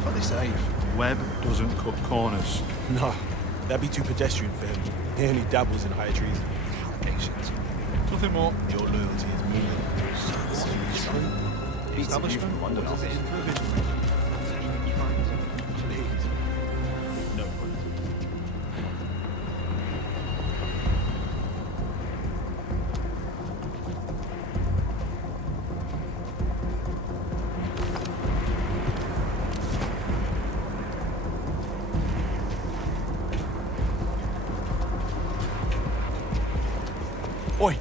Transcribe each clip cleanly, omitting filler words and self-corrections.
definitely safe. Webb doesn't cut corners. No, that'd be too pedestrian for him. He only dabbles in higher treason allegations. Nothing more. Your loyalty is more than Establishment? What does it improve? Please. No. Oi!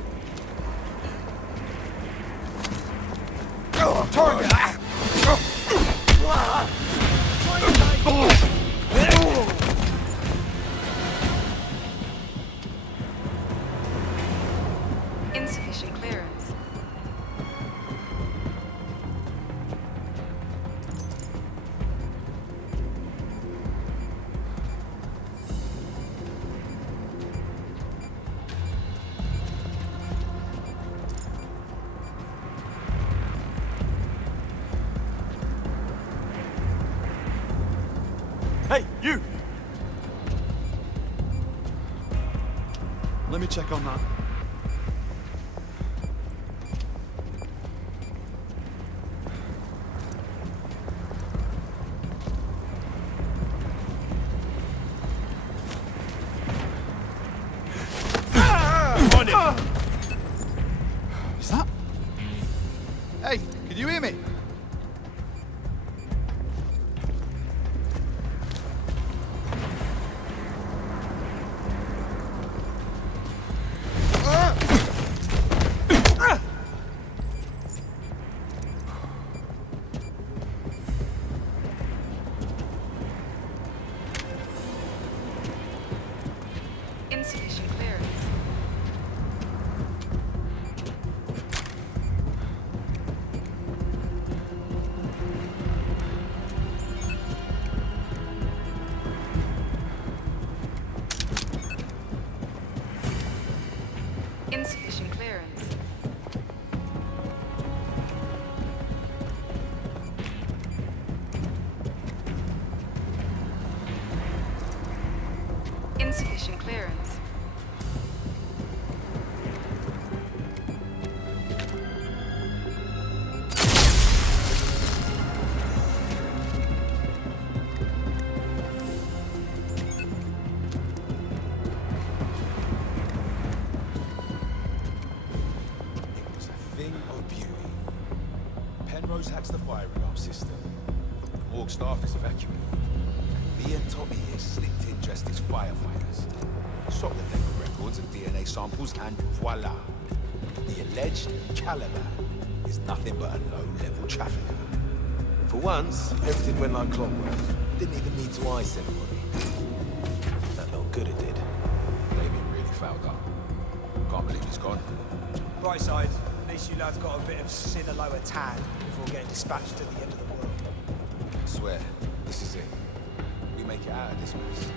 Target! Insufficient clearance. Hey, you! Let me check on that. On it! Is that? Hey, can you hear me? Insufficient clearance. Insufficient clearance. Insufficient clearance. It was a thing of beauty. Penrose hacks the fire alarm system. The morgue staff is evacuated. Me and Tommy here slipped in dressed as firefighters. Swap the medical records and DNA samples, and voila. The alleged Caliban is nothing but a low-level trafficker. For once, everything went like clockwork. Didn't even need to ice anybody. That little good it did. Damien really fouled up. Can't believe he's gone. Right side, at least you lads got a bit of Sinaloa tan before getting dispatched to the end of the world. I swear, this is it. We make it out of this mess.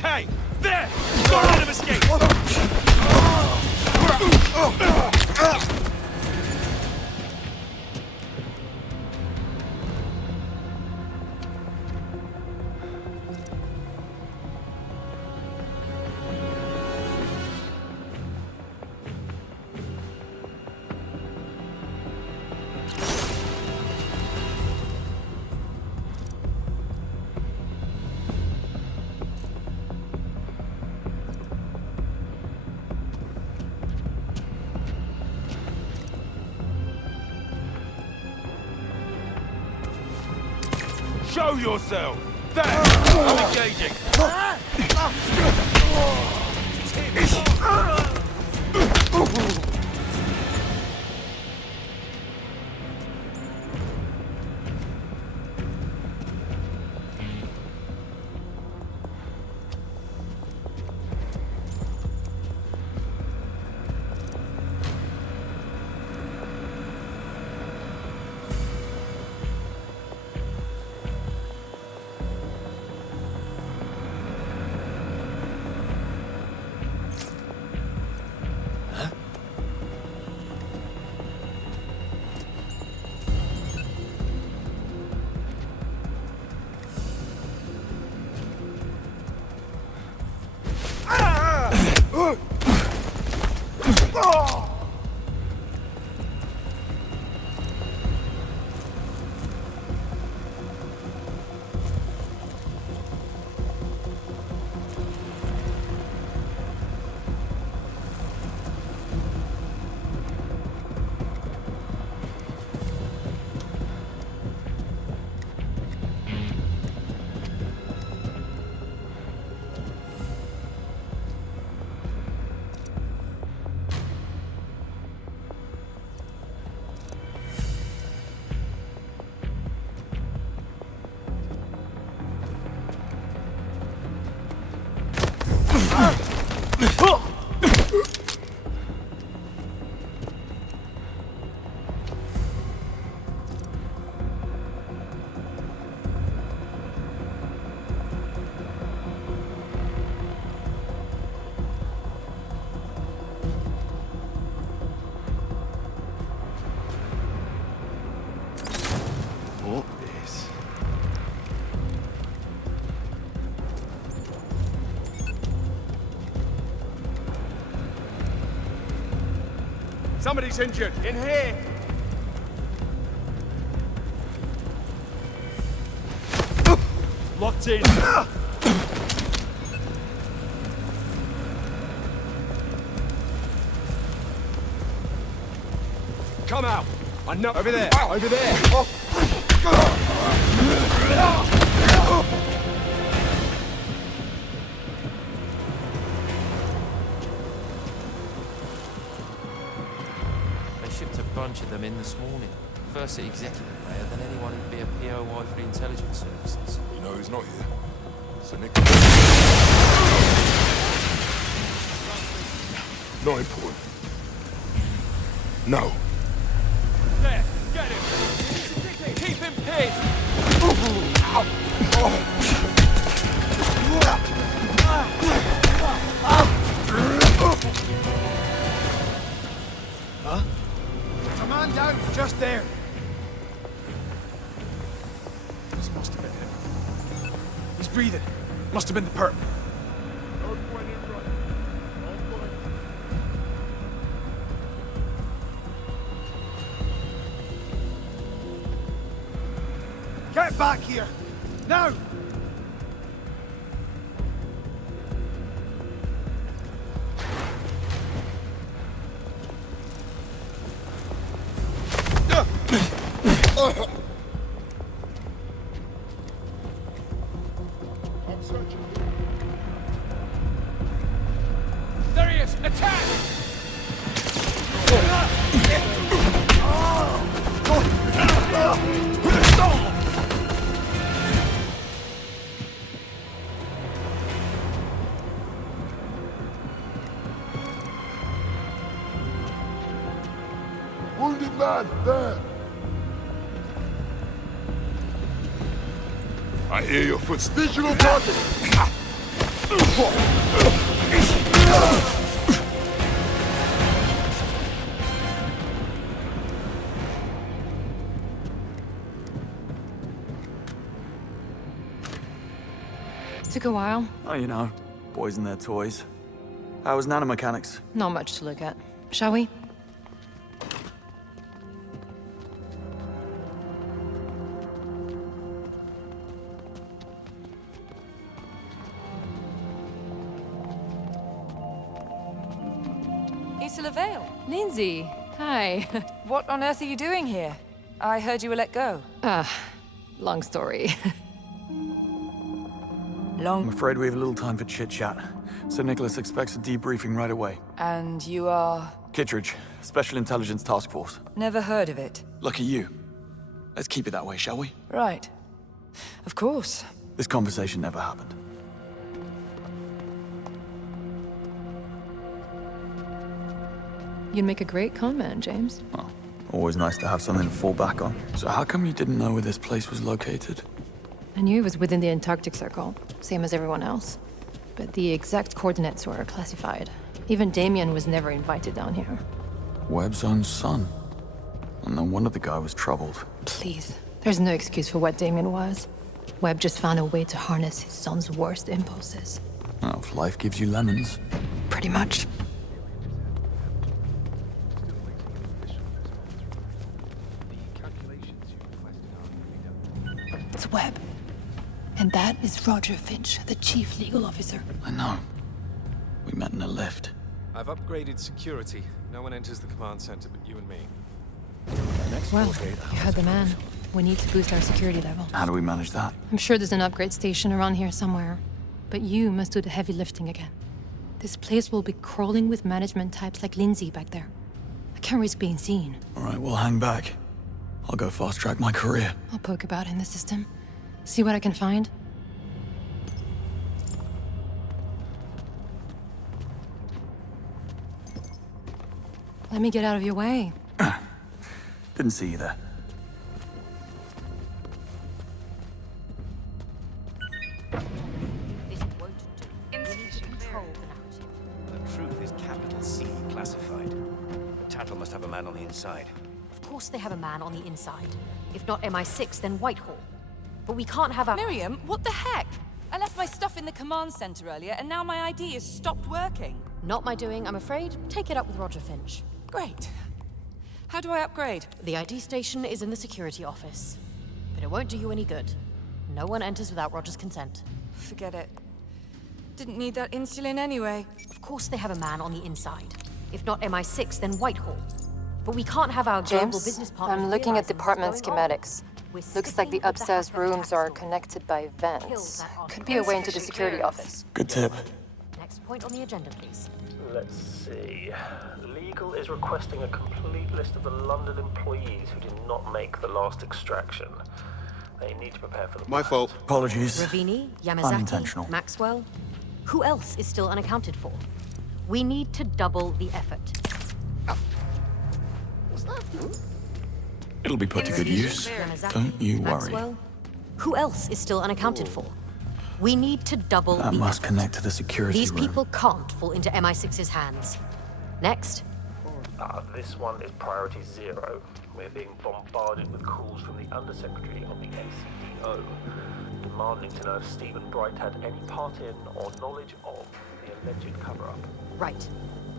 Hey! There! Got rid of escape! Show yourself! There! I'm engaging! Somebody's injured. In here. Locked in. Come out. I know. Over there. Over there. They shipped a bunch of them in this morning. First the executive layer, then anyone who'd be a POI for the intelligence services. You know who's not here? So Nick. Not important. No. There. Get him. Keep him pinned. Huh? There's a man down just there. This must have been him. He's breathing. Must have been the perp. Get back here! Now! I'm searching. There he is. Attack! Wounded man, there. I hear your footsteps. Visual target. Took a while. Oh, you know, boys and their toys. How was nanomechanics? Not much to look at. Shall we? Issa LaVale. Lindsay, hi. What on earth are you doing here? I heard you were let go. Long story. I'm afraid we have a little time for chit-chat. So Nicholas expects a debriefing right away. And you are? Kittredge, Special Intelligence Task Force. Never heard of it. Lucky you. Let's keep it that way, shall we? Right. Of course. This conversation never happened. You'd make a great comment, James. Well, always nice to have something to fall back on. So how come you didn't know where this place was located? I knew it was within the Antarctic Circle, same as everyone else. But the exact coordinates were classified. Even Damien was never invited down here. Webb's own son. And no wonder the guy was troubled. Please. There's no excuse for what Damien was. Webb just found a way to harness his son's worst impulses. Well, if life gives you lemons. Pretty much. It's Webb. And that is Roger Finch, the chief legal officer. I know. We met in a lift. I've upgraded security. No one enters the command center but you and me. Well, you heard the man. We need to boost our security level. How do we manage that? I'm sure there's an upgrade station around here somewhere. But you must do the heavy lifting again. This place will be crawling with management types like Lindsay back there. I can't risk being seen. All right, we'll hang back. I'll go fast-track my career. I'll poke about in the system. See what I can find. Let me get out of your way. Didn't see you there. Insufficient clearance. The truth is capital C classified. The Tattle must have a man on the inside. Of course they have a man on the inside. If not MI6, then Whitehall. But we can't have a— Miriam, what the heck? I left my stuff in the command center earlier, and now my ID has stopped working. Not my doing, I'm afraid. Take it up with Roger Finch. Great. How do I upgrade? The ID station is in the security office. But it won't do you any good. No one enters without Roger's consent. Forget it. Didn't need that insulin anyway. Of course they have a man on the inside. If not MI6, then Whitehall. But we can't have our global business partners. I'm looking at realizing department what's going on. schematics. We're Looks like the sticking with the upstairs hacker rooms tax are law. connected by vents. Could be a way into the security office. Good tip. Next point on the agenda, please. Let's see. Legal is requesting a complete list of the London employees who did not make the last extraction. They need to prepare for the... My fault. Apologies. Ravini, Unintentional. Yamazaki, Maxwell. Who else is still unaccounted for? We need to double the effort. It'll be put to good use. Yamazaki, Don't you worry. Maxwell. Who else is still unaccounted for? We need to double That the must effort. connect to the security These room. people can't fall into MI6's hands. Next. This one is priority 0. We're being bombarded with calls from the Undersecretary of the NCDO, demanding to know if Stephen Bright had any part in or knowledge of the alleged cover-up. Right.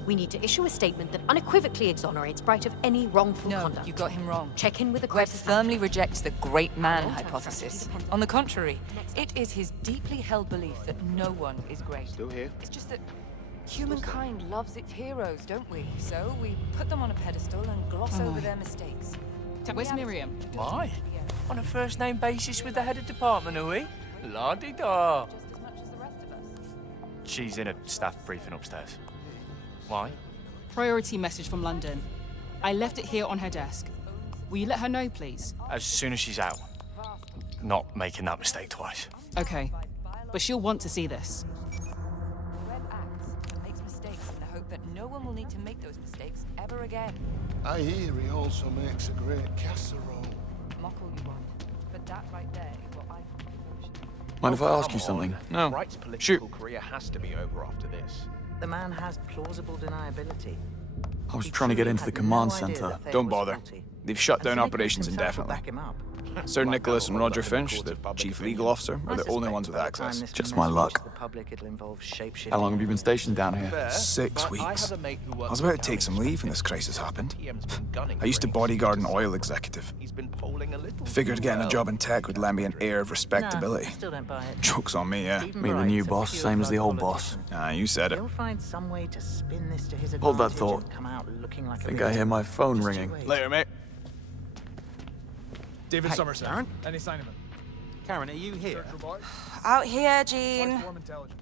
We need to issue a statement that unequivocally exonerates Bright of any wrongful conduct. You got him wrong. Check in with the Webb crisis firmly rejects the great man Long-term hypothesis. strategy depends On the contrary, it is his deeply held belief that no one is great. Still here? It's just that humankind loves its heroes, don't we? So we put them on a pedestal and gloss over their mistakes. Where's Miriam? Why? On a first-name basis with the head of department, are we? La-di-da. Just as much as the rest of us. She's in a staff briefing upstairs. Why? Priority message from London. I left it here on her desk. Will you let her know, please? As soon as she's out. Not making that mistake twice. Okay. But she'll want to see this. Webb acts and makes mistakes in the hope that no one will need to make those mistakes ever again. I hear he also makes a great casserole. Mock all you want, but that right there is what I call devotion. Mind if I ask you something? No. Bright's political Shoot. career has to be over after this. The man has plausible deniability. I was trying to get into the command center. Don't bother. They've shut down Nicholas operations himself will indefinitely. back him up. Sir Nicholas and Roger Finch, the chief legal officer, are the only ones with access. Just my luck. How long have you been stationed down here? 6 weeks. I was about to take some leave when this crisis happened. I used to bodyguard an oil executive. Figured getting a job in tech would lend me an air of respectability. Still don't buy it. Joke's on me, yeah. Even Me the Bright new said boss, few same of as the those old boss. Ah, you said it. He'll find some way to spin this to his Hold that advantage thought. and come out looking like a Think I hear my phone ringing. Later, mate. David Hey, Somerset. Karen? Any sign of him? Karen, are you here? Out here, Gene. Form intelligence.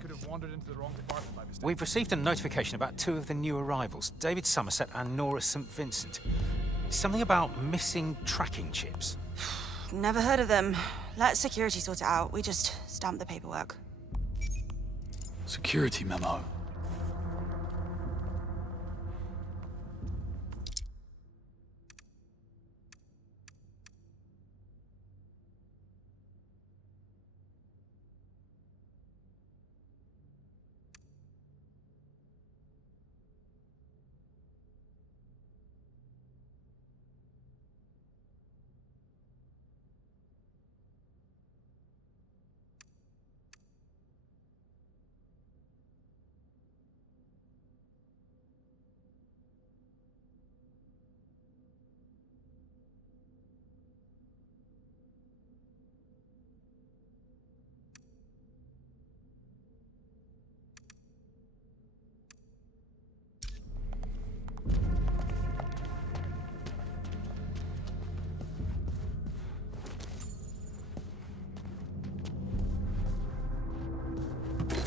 Could have wandered into the wrong department by mistake. We've received a notification about 2 of the new arrivals, David Somerset and Nora St. Vincent. Something about missing tracking chips. Never heard of them. Let security sort it out. We just stamp the paperwork. Security memo.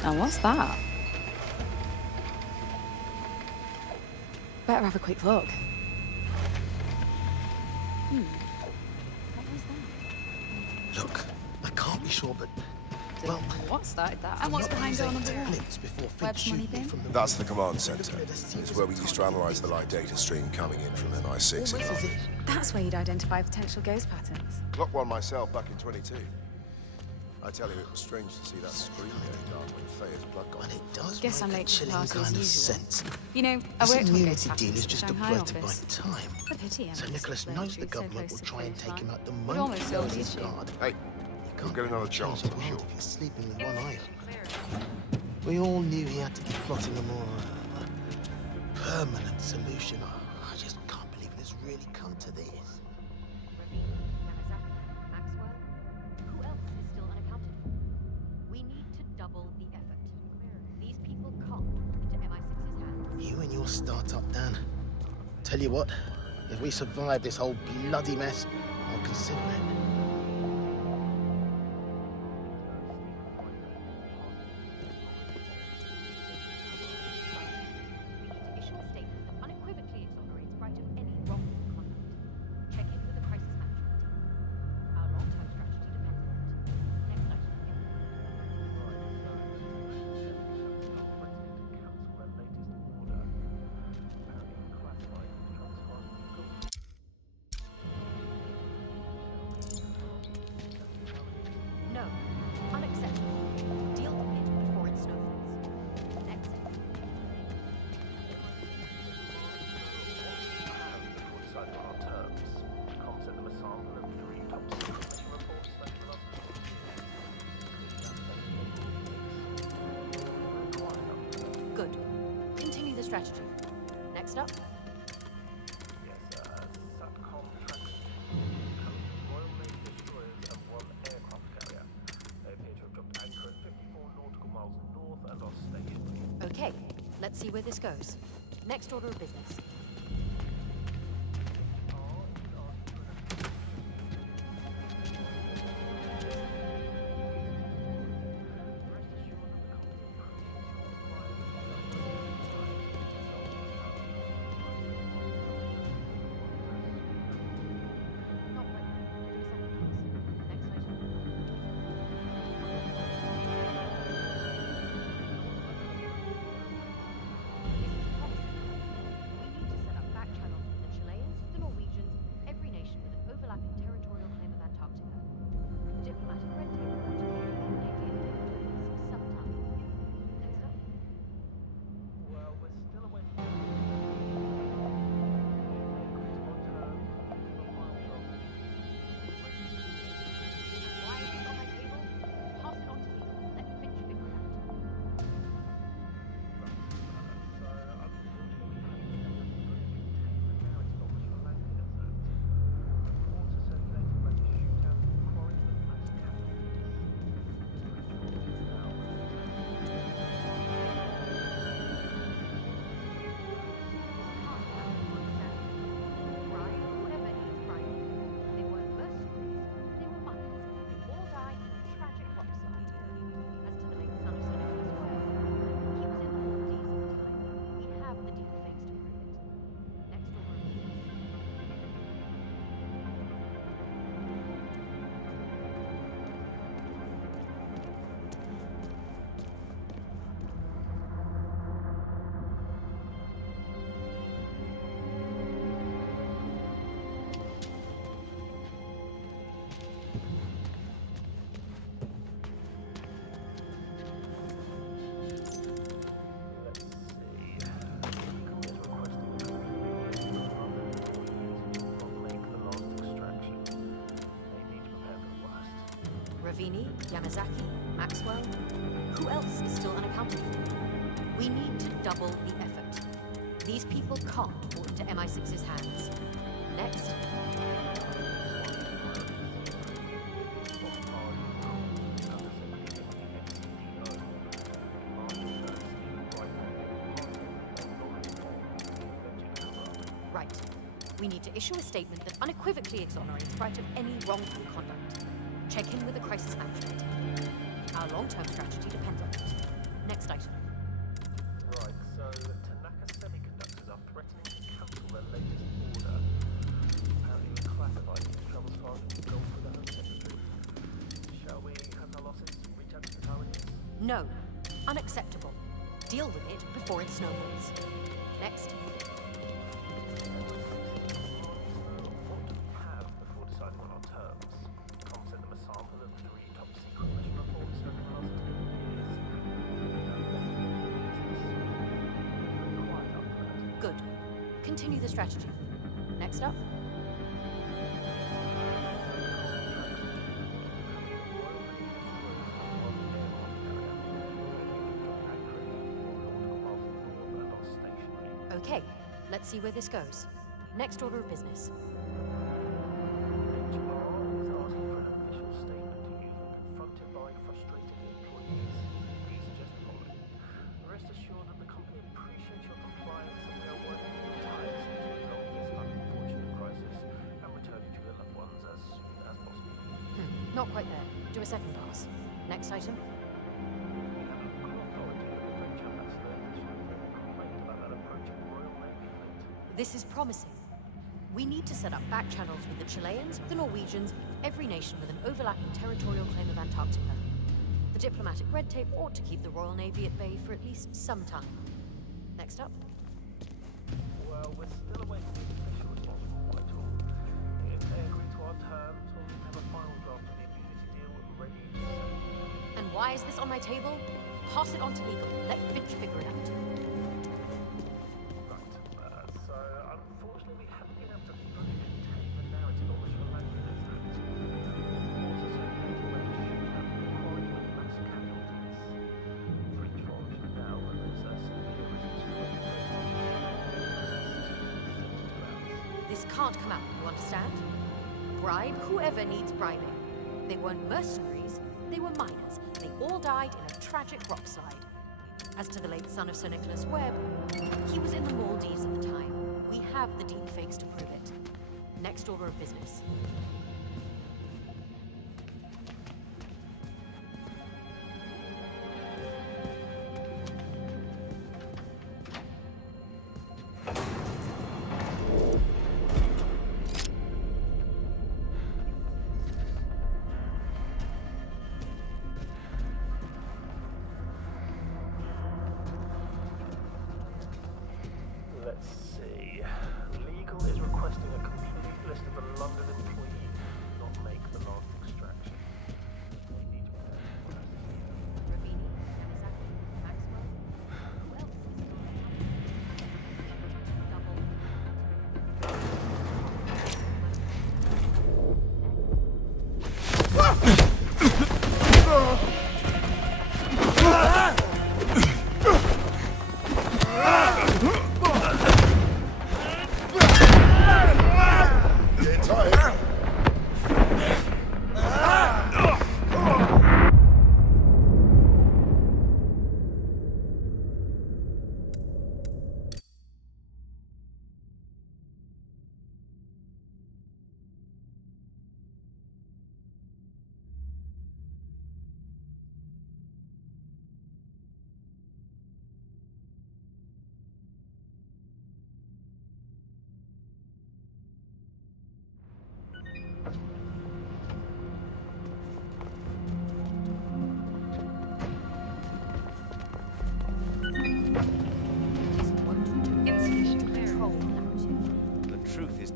And what's that? Better have a quick look. Look, I can't be sure, but... Well, What started that? and what's behind door number 1? Before Webb's money bin? That's the command center. It's where we used to analyze the light data stream coming in from MI6 in London. That's where you'd identify potential ghost patterns. Clocked one myself back in 22. I tell you, it was strange to see that screen going dark when Faye's blood got. And it does Guess I'm late to the party as usual. sense. You know, I This worked on immunity ghost deal patterns is at just the a Shanghai ploy to buy office. time. A pity, So Nicholas knows the government will try and take him out the We'd moment almost he solved goes the his issue. guard. Hey, you'll get another chance, Change I'm the sure. world if he's sleeping with one eye open. We all knew he had to be plotting a more permanent solution. I just can't believe in his your startup, Dan. Tell you what, if we survive this whole bloody mess, I'll consider it. No. Unacceptable. Deal with it before it snowballs. Next. Decided on our terms. Com sent them a sample of 3 top secret mission reports that Good. Continue the strategy. Next up. Yes, SATCOM tracking. Royal Navy destroyers and 1 aircraft carrier. They appear to have dropped anchor at 54 nautical miles north and are stationary. Okay, let's see where this goes. Next order of business. Ravini, Yamazaki, Maxwell. Who else is still unaccounted for? We need to double the effort. These people can't fall into MI6's hands. Next. Right. We need to issue a statement that unequivocally exonerates Bright of any wrongful conduct. Check in with the crisis management. Our long-term strategy depends on it. Next item. Right, so Tanaka Semiconductors are threatening to cancel their latest order. Apparently it was classified and travels far into the Gulf with the Home Secretary. Shall we cut our losses and reach out to the Taiwanese? No. Unacceptable. Deal with it before it snowballs. Next. Good. Continue the strategy. Next up. Okay, let's see where this goes. Next order of business. Rest assured that the company appreciates your compliance and Not quite there. Do a second pass. Next item. This is promising. We need to set up back channels with the Chileans, the Norwegians, every nation with an overlapping territorial claim of Antarctica. The diplomatic red tape ought to keep the Royal Navy at bay for at least some time. Next up. Well, we're still awaiting the official response from Whitehall. If they agree to our terms, we'll need to have a final draft of the immunity deal ready to send. And why is this on my table? Pass it on to legal. Let Finch figure it out. So, unfortunately, we haven't been able to fully contain the narrative on which the language is at. Also, mass casualties. For each function now, when there's a severe risk to This can't come out, you understand? Bribe whoever needs bribing. They weren't mercenaries, they were miners. They all died in a tragic rock slide. As to the late son of Sir Nicholas Webb, he was in the Maldives at the time. We have the deep fakes to prove it. Next order of business. Let's see. Legal is requesting a complete list of the London employees who did not make the last extraction. We need to Ravini, Yamazaki, Maxwell. Who else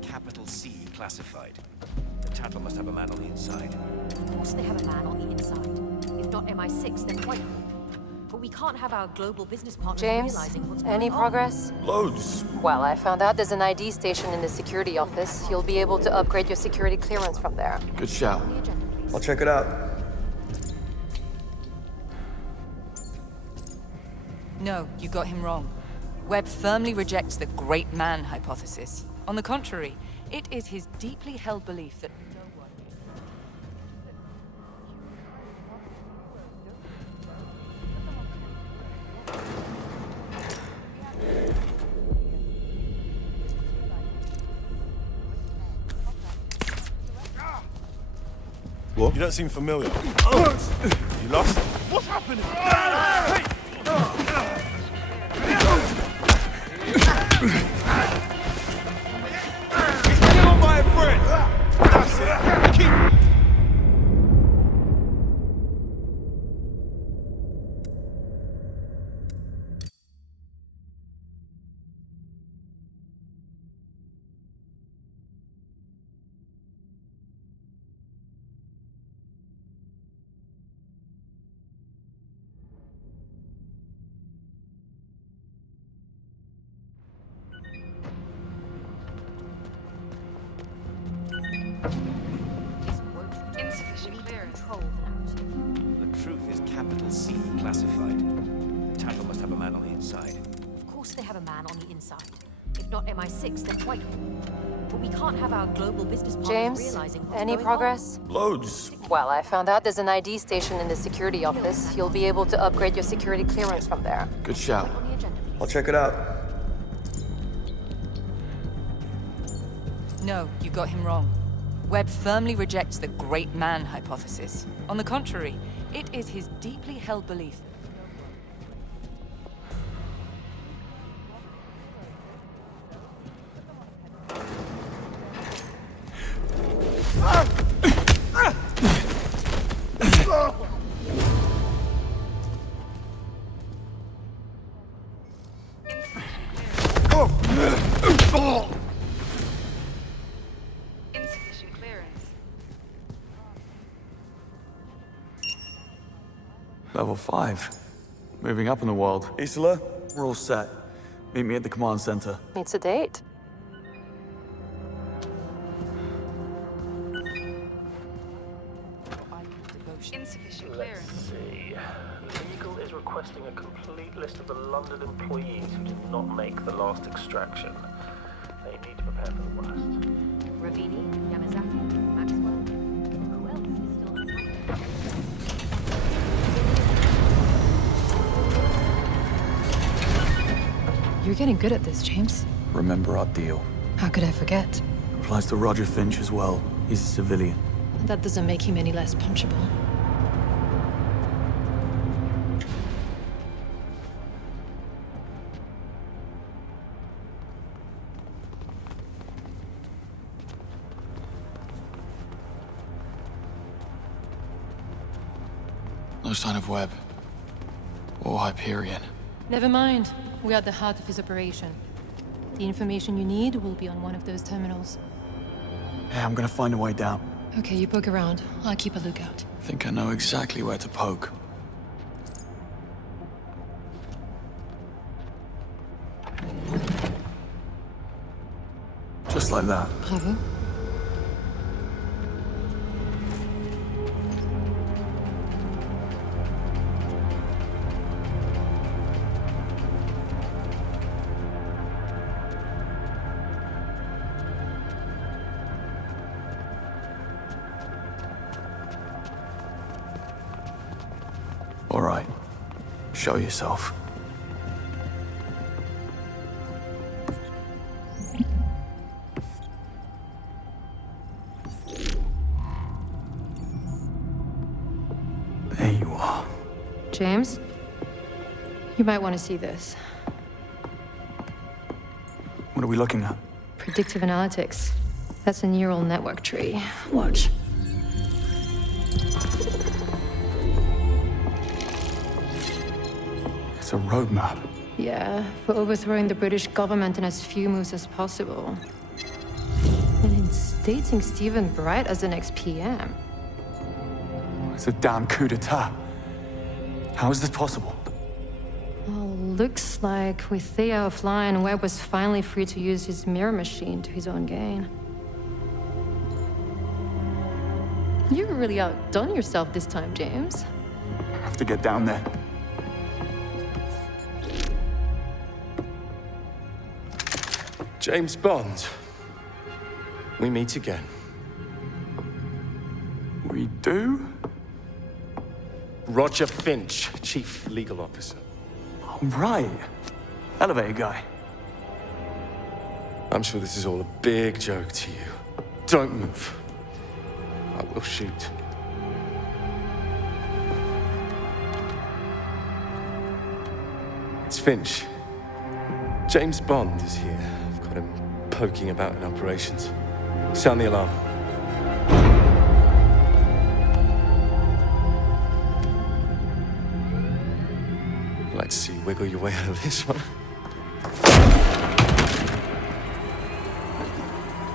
Capital C classified. The tattle must have a man on the inside. Of course they have a man on the inside. If not MI6, then Whitehall. But we can't have our global business partners James, realizing what's any going on. progress? Loads. Well, I found out there's an ID station in the security office. You'll be able to upgrade your security clearance from there. Good shout. I'll check it out. No, you got him wrong. Webb firmly rejects the great man hypothesis. On the contrary, it is his deeply held belief that no one... What? You don't seem familiar. You lost? What's happening? Kill my friend! That's it. Keep... The truth is capital C classified. The tattle must have a man on the inside. Of course they have a man on the inside. If not MI6, then Whitehall. But we can't have our global business partners James, realizing what's any going progress? Loads. Well, I found out there's an ID station in the security office. You'll be able to upgrade your security clearance from there. Good shout. I'll check it out. No, you got him wrong. Webb firmly rejects the great man hypothesis. On the contrary, it is his deeply held belief. Insufficient clearance. Level 5. Moving up in the world. Isola, we're all set. Meet me at the command center. It's a date. Insufficient Let's clearance. see. Legal is requesting a complete list of the London employees who did not make the last extraction. They need to prepare for the worst. Ravini, Yamazaki, Maxwell. Who else is still unaccounted? You're getting good at this, James. Remember our deal. How could I forget? Applies to Roger Finch as well. He's a civilian. That doesn't make him any less punchable. No sign of Webb. Or Hyperion. Never mind. We're at the heart of his operation. The information you need will be on one of those terminals. Yeah, I'm gonna find a way down. Okay, you poke around. I'll keep a lookout. I think I know exactly where to poke. Just like that. Bravo. All right. Show yourself. There you are. James? You might want to see this. What are we looking at? Predictive analytics. That's a neural network tree. Watch. It's a roadmap. Yeah, for overthrowing the British government in as few moves as possible. And instating Stephen Bright as the next PM. It's a damn coup d'etat. How is this possible? Well, looks like with Thea offline, Webb was finally free to use his mirror machine to his own gain. You really outdone yourself this time, James. I have to get down there. James Bond. We meet again. We do? Roger Finch, Chief Legal Officer. Oh, right. Elevator guy. I'm sure this is all a big joke to you. Don't move. I will shoot. It's Finch. James Bond is here. I've got him poking about in operations. Sound the alarm. Let's see, wiggle your way out of this one.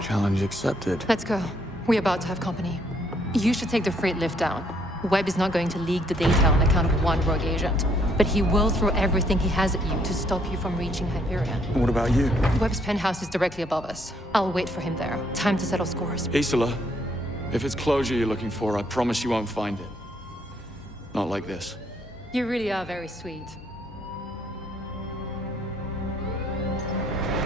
Challenge accepted. Let's go. We're about to have company. You should take the freight lift down. Webb is not going to leak the data on account of one rogue agent. But he will throw everything he has at you to stop you from reaching Hyperion. What about you? Webb's penthouse is directly above us. I'll wait for him there. Time to settle scores. Isola, if it's closure you're looking for, I promise you won't find it. Not like this. You really are very sweet.